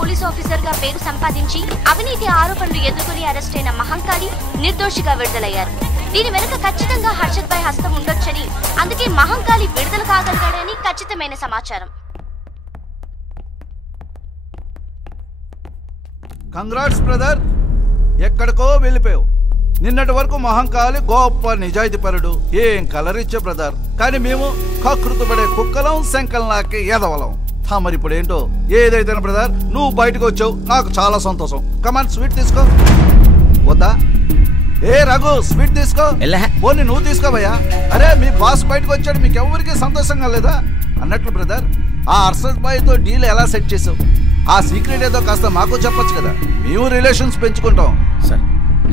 Police officer గా పేరు సంపాదించి అవినీతి ఆరోపణలు ఎదుర్కొని అరెస్ట్ అయిన మహంకాళి నిర్దోషిగా విడుదలయ్యారు. దీని వెనుక ఖచ్చితంగా హర్షద్ భాయ్ హస్తం ఉండొచ్చని, అందుకే మహంకాళి విడుదల కాగలిగాడని ఖచ్చితమైన సమాచారం. కంగ్రాట్స్ బ్రదర్, ఎక్కడికో వెళ్ళిపోయావు. నిన్నటి వరకు మహంకాళి గొప్ప నిజాయితీపరుడు, ఏం కలర్ ఇచ్చే బ్రదర్. కానీ మేము కకృతపడే కుక్కలం, శంకల్లాకి ఎదవలం. మరి ఇప్పుడు ఏంటో ఏదైతే బ్రదర్, నువ్వు బయటకు వచ్చావు, నాకు చాలా సంతోషం. కమాన్ స్వీట్ తీసుకో. వద్దా? ఏ రఘు స్వీట్ తీసుకో. పోనీ నువ్వు తీసుకోవయ్యా. అరే మీ బాస్ బయటకు వచ్చాడు, మీకు ఎవరికి సంతోషంగా లేదా అన్నట్లు బ్రదర్. ఆ హర్షద్ భాయ్ తో డీల్ ఎలా సెట్ చేసావు? ఆ సీక్రెట్ ఏదో కాస్త మాకు చెప్పొచ్చు కదా, మేము రిలేషన్స్ పెంచుకుంటాం. సార్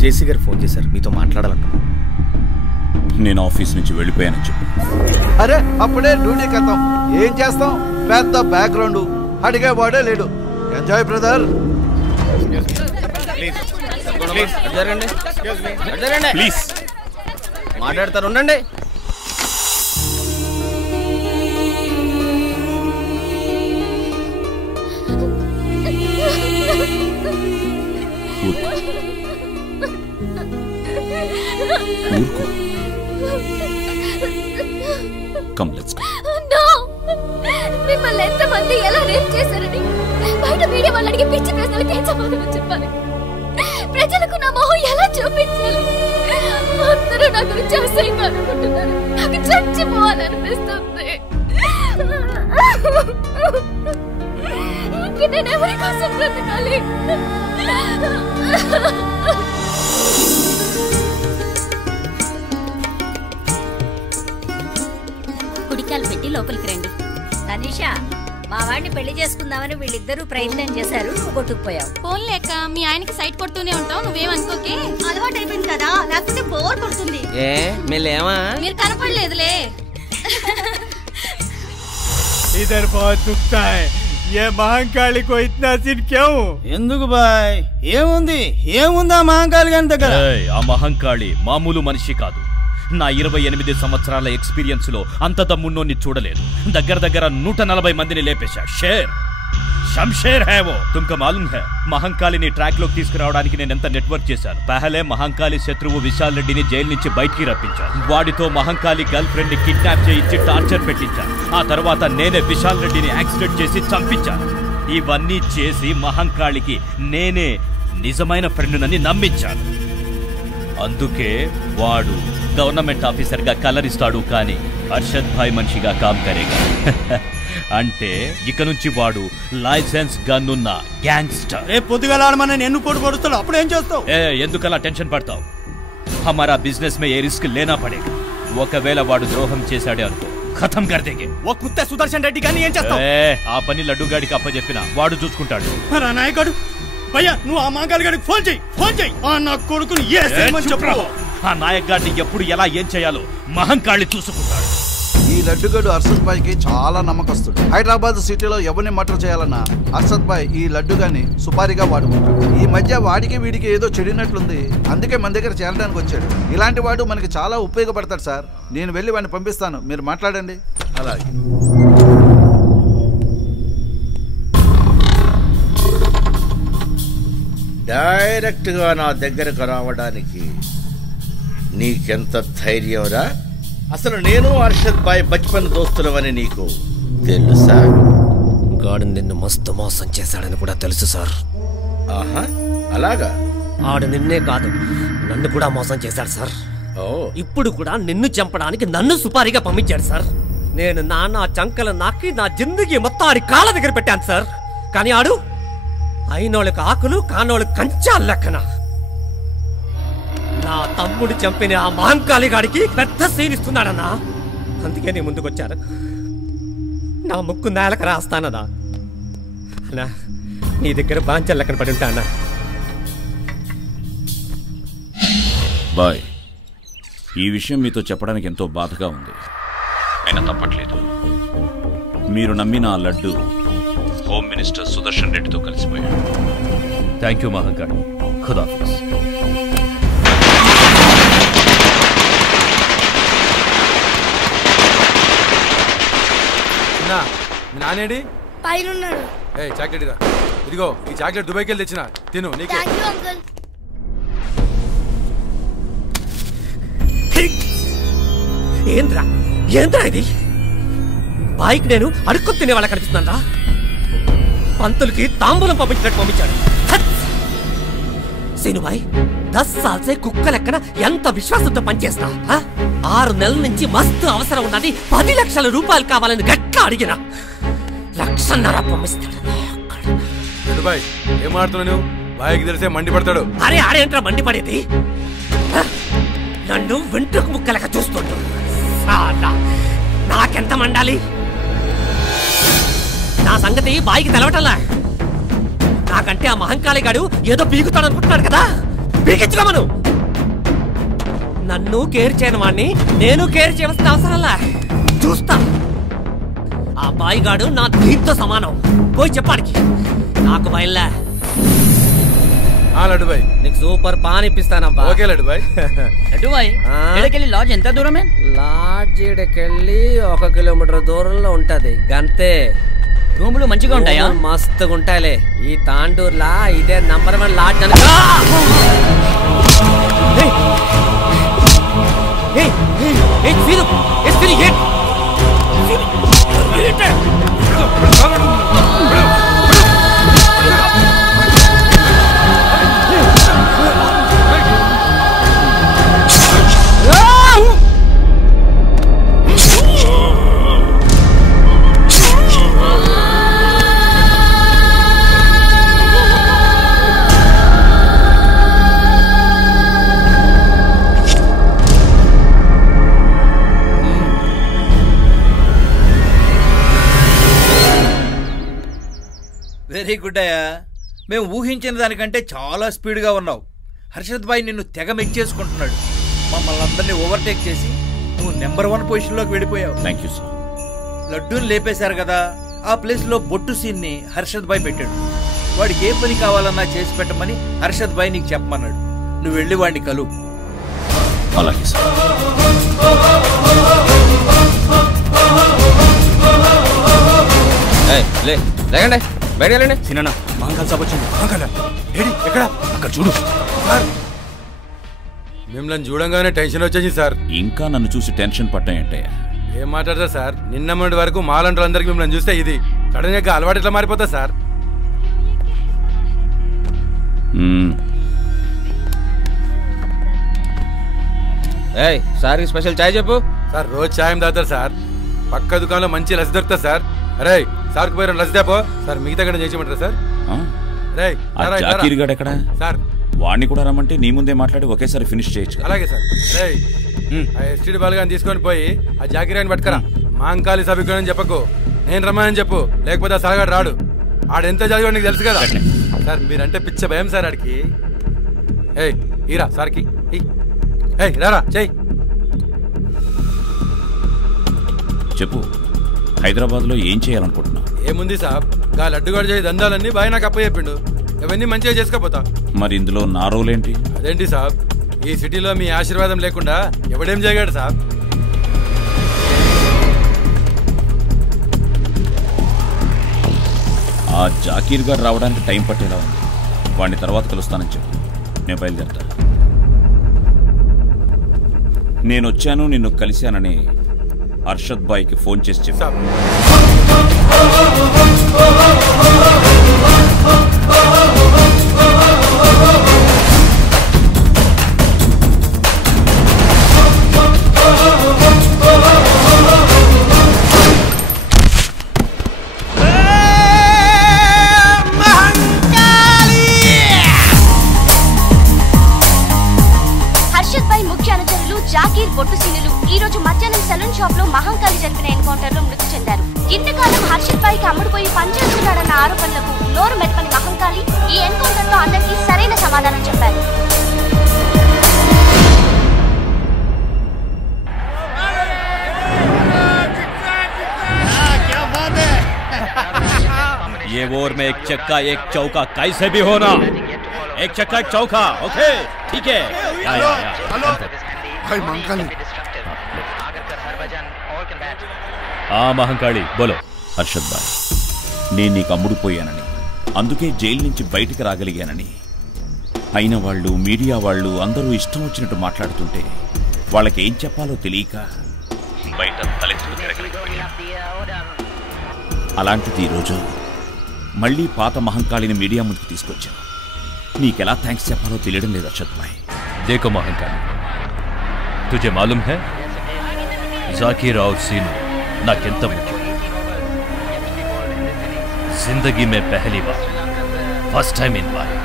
జేసీ గారు ఫోన్ చేశారు, మీతో మాట్లాడాలంటున్నాను. నేను ఆఫీస్ నుంచి వెళ్ళిపోయానని చెప్పి. అరే అప్పుడే డ్యూటీకి వెళ్తాం, ఏం చేస్తాం? పెద్ద బ్యాక్గ్రౌండ్, అడిగేవాడే లేడు. Enjoy brother. ప్లీజ్ మాట్లాడతారు, ఉండండి. మిమ్మల్ని ఎంతమంది ఎలా రేప్ చేశారని బయట మీడియా వాళ్ళు అడిగే పిచ్చి ప్రశ్నలకి ఏం సమాధానం చెప్పాలి? ప్రజలకు నా మొహం ఎలా చూపించాలి? అందరూ నా గురించి అసహ్యంగా అనుకుంటున్నారు. నాకు చచ్చిపోవాలనిపిస్తుంది. ఇంక నేను ఎవరి కోసం బ్రతకాలి? కుడికాలు పెట్టి లోపలికి రండి. తనిషా, మా వాడిని పెళ్లి చేసుకుందామని వీళ్ళిద్దరూ ప్రయత్నం చేశారు, నువ్వు కొట్టుకుపోయావు. ఫోన్ లేక మీ ఆయనకి సైట్ కొడుతూనే ఉంటావు, నువ్వేమనుకోకే. అలవాటు అయిపోయింది కదా, లేకపోతే బోర్ కొడుతుంది. మీరు కనపడలేదులే. इधर बहुत दुखता है, ये महाकाली को इतना सीन क्यों? ఎందుకు బాయ్? ఏముంది ఏముందా మహంకాళి గారి దగ్గర? ఆ మహంకాళి మామూలు మనిషి కాదు. నా 28 సంవత్సరాల ఎక్స్పీరియన్స్ లో అంత దమ్మున్నోని చూడలేదు. దగ్గర దగ్గర 140 మందిని లేపేశా. షేర్ शमशेर है वो, तुमको मालूम है? మహంకాళిని ట్రాక్ లోకి తీసుకురావడానికి నేను ఎంత నెట్వర్క్ చేశాను. పహలే మహంకాళి శత్రువు విశాల్ రెడ్డిని జైలు నుంచి బయటికి రప్పించాను. వాడితో మహంకాళి గర్ల్ ఫ్రెండ్ ని కిడ్నాప్ చేయించి టార్చర్ పెట్టించాను. ఆ తర్వాత నేనే విశాల్ రెడ్డిని యాక్సిడెంట్ చేసి చంపించాను. ఇవన్నీ చేసి మహంకాళికి నేనే నిజమైన ఫ్రెండ్నని నమ్మించాను. అందుకే వాడు గవర్నమెంట్ ఆఫీసర్ గా కలరిస్తాడు, కానీ హర్షద్ భాయ్ మనిషిగా కామ్ కరేగా. అంటే ఇక నుంచి వాడు లైసెన్స్ గన్ ఉన్న గ్యాంగ్స్టర్. పొద్దుగలాడమని ఎన్ను పోటు పొడుస్తాడు, అప్పుడు ఏం చేస్తావు? ఎందుకలా టెన్షన్ పడతావు? హమారా బిజినెస్ మే ఏ రిస్క్ లేనా పడేగా. ఒకవేళ వాడు ద్రోహం చేశాడే అనుకో, ఖతం కర్ దేంగే. ఓ కుత్తే సుదర్శన్ రెడ్డి గాని ఏం చేస్తావు? ఆ పని లడ్డుగాడికి అప్పచెప్పిన, వాడు చూసుకుంటాడు. మరి నాయకుడు భయ్యా, నువ్వు ఆ మహంకాళి గారికి ఫోన్ చెయ్యి. నా కొడుకుని చెప్పు. ఆ నాయక్ గారిని ఎప్పుడు ఎలా ఏం చేయాలో మహంకాళి చూసుకుంటాడు. ఈ లడ్డుగడు హర్షద్ భాయ్ కి చాలా నమ్మకస్తుడు. హైదరాబాద్ సిటీలో ఎవరిని మర్డర్ చేయాలన్నా హర్షద్ భాయ్ ఈ లడ్డుగాని సుపారిగా వాడుకుంటాడు. ఈ మధ్య వాడికి వీడికి ఏదో చెడినట్లుంది, అందుకే మన దగ్గర చేరడానికి వచ్చాడు. ఇలాంటి వాడు మనకి చాలా ఉపయోగపడతాడు సార్. నేను వెళ్ళి వాడిని పంపిస్తాను, మీరు మాట్లాడండి. అలాగే. డైరెక్ట్ గా నా దగ్గరకు రావడానికి నీకెంత ధైర్యంరా? అసలు నేను హర్షద్ భాయ్ బచ్పన్ దోస్తులవని నీకు తెలుసా? గాడు నిన్ను మస్తు మోసం చేశాడని కూడా తెలుసు సార్. ఆహా, అలాగా? ఆడు నిన్నే కాదు, నన్ను కూడా మోసం చేశాడు సార్. ఇప్పుడు కూడా నిన్ను చంపడానికి నన్ను సుపారిగా పంపించాడు సార్. నేను నాన్న చంకలు నాకి నా జిందగీ మొత్తం ఆడి కాళ్ళ దగ్గర పెట్టాను సార్. కానీ ఆడు అయినోళ్ళకి ఆకులు, కానోళ్ళకి కంచాలు లెక్కన. నా తమ్ముడు చంపిన ఆ మహంకాళి గాడికి పెద్ద సీన్ ఇస్తున్నాడన్నా. అందుకే నేను ముందుకొచ్చాను. నా ముక్కు నేలకు రాస్తానన్నా. అన్నా, నీ దగ్గర బాంచల్ లెక్కన పడి ఉంటా అన్నా. బాయ్, ఈ విషయం మీతో చెప్పడానికి ఎంతో బాధగా ఉంది, అయినా తప్పట్లేదు. మీరు నమ్మిన ఆ లడ్డు హోమ్ మినిస్టర్ సుదర్శన్ రెడ్డితో కలిసిపోయాడు. Thank you Mahankali. ఖుదాఫిజ్. నానేడి పైన చాకెట్ ఇదిగో ఈ చాక్లెట్ దుబాయ్కి వెళ్ళి తెచ్చిన తిను నీకే. ఏంద్రా ఏంద్రా ఇది? బాయికి నేను అడుక్కు తినే వాళ్ళ కనిపిస్తున్నాను రా. పంతులకి తాంబూలం పంపించాడు. సీనుబాయ్ 10 साल से కుక్క లెక్కన ఎంత విశ్వాసంతో పనిచేస్తా. 6 నెలల నుంచి మస్తు అవసరం ఉన్నది. 10 లక్షల రూపాయలు కావాలని గట్లా అడిగిన 1.5 లక్ష పంపిస్తాడు. దుబాయ్ ఏం ఆడుతున్నావు? బాయికి తెలిసే మండి పడతాడు. అరే ఆడేంట్రా మండి పడేది? నన్ను వెంట్రుకు ముక్కలక చూస్తుంటాడు. నాకెంత మండాలి? నా సంగతి బాయికి తెలవటల్లా. నాకంటే ఆ మహంకాళి గాడు ఏదో పీకుతాడు అనుకుంటున్నాడు కదా, పీకించుకోమను. నన్ను కేర్ చేయని వాడిని నేను కేర్ చేయవలసిన అవసరంలా. చూస్తా. ఆ బాయిగాడు నా దీంతో సమానం. పోయి చెప్పాడికి నాకు బయల్లా. లడ్డుబాయ్ నీకు సూపర్ పాన్ ఇప్పిస్తానబ్బా. ఓకే లడ్డుబాయ్. లడ్డుబాయ్ ఇక్కడికెళ్ళి లాడ్జ్ ఎంత దూరమే? లాడ్జ్ ఇక్కడికెళ్ళి 1 కిలోమీటర్ దూరంలో ఉంటది గంతే. రూములు మంచిగా ఉంటాయా? మస్తుగా ఉంటాయిలే. ఈ తాండూర్లా ఇదే నంబర్ 1 లాడ్జ్ అనుకో. వెరీ గుడ్ అయ్యా. మేము ఊహించిన దానికంటే చాలా స్పీడ్గా ఉన్నావు. హర్షద్ భాయ్ నిన్ను తెగ మెచ్చేసుకుంటున్నాడు. మమ్మల్ని అందరినీ ఓవర్టేక్ చేసి నువ్వు నెంబర్ 1 పొజిషన్లోకి వెళ్ళిపోయావు. Thank you sir. లడ్డూని లేపేశారు కదా, ఆ ప్లేస్లో బొట్టు సీన్ని హర్షద్ భాయ్ పెట్టాడు. వాడికి ఏ పని కావాలన్నా చేసి పెట్టమని హర్షద్ భాయ్ నీకు చెప్పమన్నాడు. నువ్వు వెళ్ళి వాడిని కలువు. అలాగే సార్. లేకండి బయట వెళ్ళండి. సినా మహంకాళి సాబ్ వచ్చింది. ఎక్కడ? అక్కడ చూడు. మిమ్మల్ని చూడంగానే టెన్షన్ వచ్చేసి సార్. ఇంకా నన్ను చూసి టెన్షన్ పడ్డాయంటే ఏం మాట్లాడతారు సార్? నిన్న మొన్నటి వరకు మాలంటలందరికీ మిమ్మల్ని చూస్తే ఇది సడన్ గా అలవాటు ఎట్లా మారిపోతా సార్? సార్ స్పెషల్ చాయ్ చెప్పు. సార్ రోజు చాయం తాగుతారు సార్. పక్క దుకాణంలో మంచి లసి దొరుకుతా సార్. అరే సార్కి పోయి 2 లసి తేపో సార్. మిగతా కూడా చేయమంటారా సార్? ఎక్కడ సార్? వాడిని కూడా రమ్మంటే నీ ముందే మాట్లాడి ఒకేసారి ఫినిష్ చేయొచ్చు. అలాగే సార్. ఆ ఎస్టీడీ బాల్ గాని తీసుకొని పోయి ఆ జాకిరాని పట్టుకరా. మహంకాళి సభ్యుని చెప్పకు, నేను రమ్మని చెప్పు. లేకపోతే ఆ సలగాడు రాడు. ఆడెంత చదివాడు నీకు తెలుసు కదా సార్. మీరంటే పిచ్చ భయం సార్ ఆడికి. ఈరా సార్కి రారా చెయ్యి. చెప్పు, హైదరాబాద్లో ఏం చేయాలనుకుంటున్నా? ఏముంది సాబ్, గా లడ్డుగాడు చేయి దందాలన్నీ బాగా నాకు అప్ప చెప్పిండు. ఇవన్నీ మంచిగా చేసుకోపోతా. మరి ఇందులో నా రోల్ ఏంటి? అదేంటి సాబ్, ఈ సిటీలో మీ ఆశీర్వాదం లేకుండా ఎవడేం చేయగాడు సాబ్. ఆ జాకీర్ గారు రావడానికి టైం పట్టేలా ఉంది. వాడిని తర్వాత కలుస్తానని చెప్పు. నేను బయలుదేరతా. నేను వచ్చాను, నిన్ను కలిశానని హర్షద్ భాయ్కి ఫోన్ చేసి చెప్పా. హర్షద్ భాయ్ ముఖ్య అనుచరులు జాకీర్ బొట్టు సీనులు ఈ రోజు మధ్యాహ్నం సెలూన్ షాప్ లో మహంకాళి జరిపిన ఎన్కౌంటర్ లో మృతి చెందారు. ఇంతకాలం హర్షద్ భాయ్ కి అమ్ముడుపోయి పనిచేస్తున్నాడన్న ఆరోపణలకు నోరు మెదపని మహంకాళి ఈ ఎన్కౌంటర్ లో అందరికీ సరైన సమాధానం చెప్పారు. ये ओवर में एक चक्का एक चौका कैसे भी होना. एक चक्का एक चौका. ओके ठीक है. हेलो भाई महंकाली. మహంకాళి బోలో. హర్షద్ భాయ్, నేను నీకు అమ్ముడుపోయానని అందుకే జైలు నుంచి బయటికి రాగలిగానని. అయిన వాళ్ళు, మీడియా వాళ్ళు అందరూ ఇష్టం వచ్చినట్టు మాట్లాడుతుంటే వాళ్ళకి ఏం చెప్పాలో తెలియక బయట తలెత్తుకు తిరగలేకపోయాను. అలాంటిది ఈరోజు మళ్ళీ పాత మహంకాళిని మీడియా ముందుకు తీసుకొచ్చాను. నీకెలా థ్యాంక్స్ చెప్పాలో తెలియడం లేదు అర్షద్ భాయ్. देखो महाकाली, तुझे मालूम है जाकिर और सीनू नाकेंत मुख्य जिंदगी में पहली बार, फर्स्ट टाइम इन लाइफ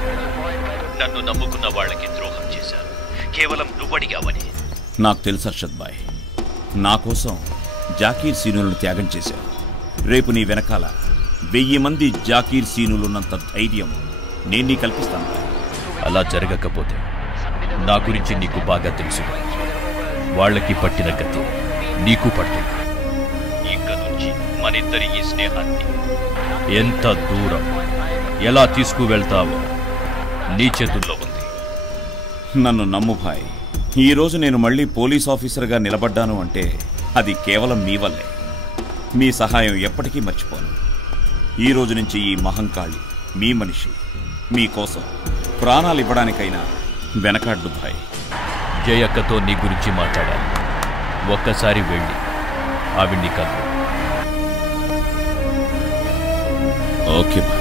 నన్ను నమ్ముకున్న వాళ్ళకి ద్రోహం చేశారు కేవలం నువ్వడిగావని. నాకు తెలుసు అర్షద్ భాయ్, నా కోసం జాకీర్ సీనులను త్యాగం చేశావు. రేపు నీ వెనకాల 1000 మంది జాకీర్ సీనులున్నంత ధైర్యం నేను నీ కల్పిస్తాను. అలా జరగకపోతే నా గురించి నీకు బాగా తెలుసు. వాళ్ళకి పట్టిన గతి నీకు పట్టింది. ఇక నుంచి మనిద్దరి ఈ స్నేహాన్ని ఎంత దూరం ఎలా తీసుకువెళ్తావో నీ చేతుల్లో ఉంది. నన్ను నమ్ము భాయ్, ఈరోజు నేను మళ్ళీ పోలీస్ ఆఫీసర్గా నిలబడ్డాను అంటే అది కేవలం మీ వల్లే. మీ సహాయం ఎప్పటికీ మర్చిపోను. ఈ రోజు నుంచి ఈ మహంకాళి మీ మనిషి. మీకోసం ప్రాణాలు ఇవ్వడానికైనా వెనకాడ్డు భాయ్. జయక్కతో నీ గురించి మాట్లాడాలి. ఒక్కసారి వెళ్ళి ఆవిడ్ని కలు. ఓకే భాయ్.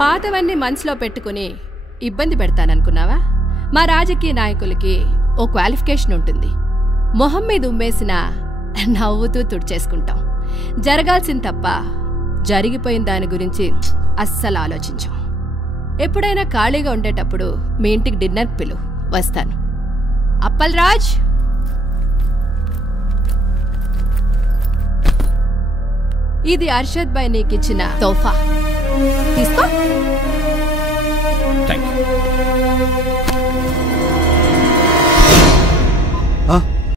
పాతవన్నీ మనసులో పెట్టుకుని ఇబ్బంది పెడతాననుకున్నావా? మా రాజకీయ నాయకులకి ఓ క్వాలిఫికేషన్ ఉంటుంది. మొహం మీద ఉమ్మేసిన నవ్వుతూ తుడిచేసుకుంటాం. జరగాల్సింది తప్ప జరిగిపోయిన దాని గురించి అస్సలు ఆలోచించాం. ఎప్పుడైనా ఖాళీగా ఉండేటప్పుడు మీ ఇంటికి డిన్నర్కి పిలువు, వస్తాను. అప్పల్ రాజ్, ఇది అర్షద్ భాయ్ నీకిచ్చిన తోఫా.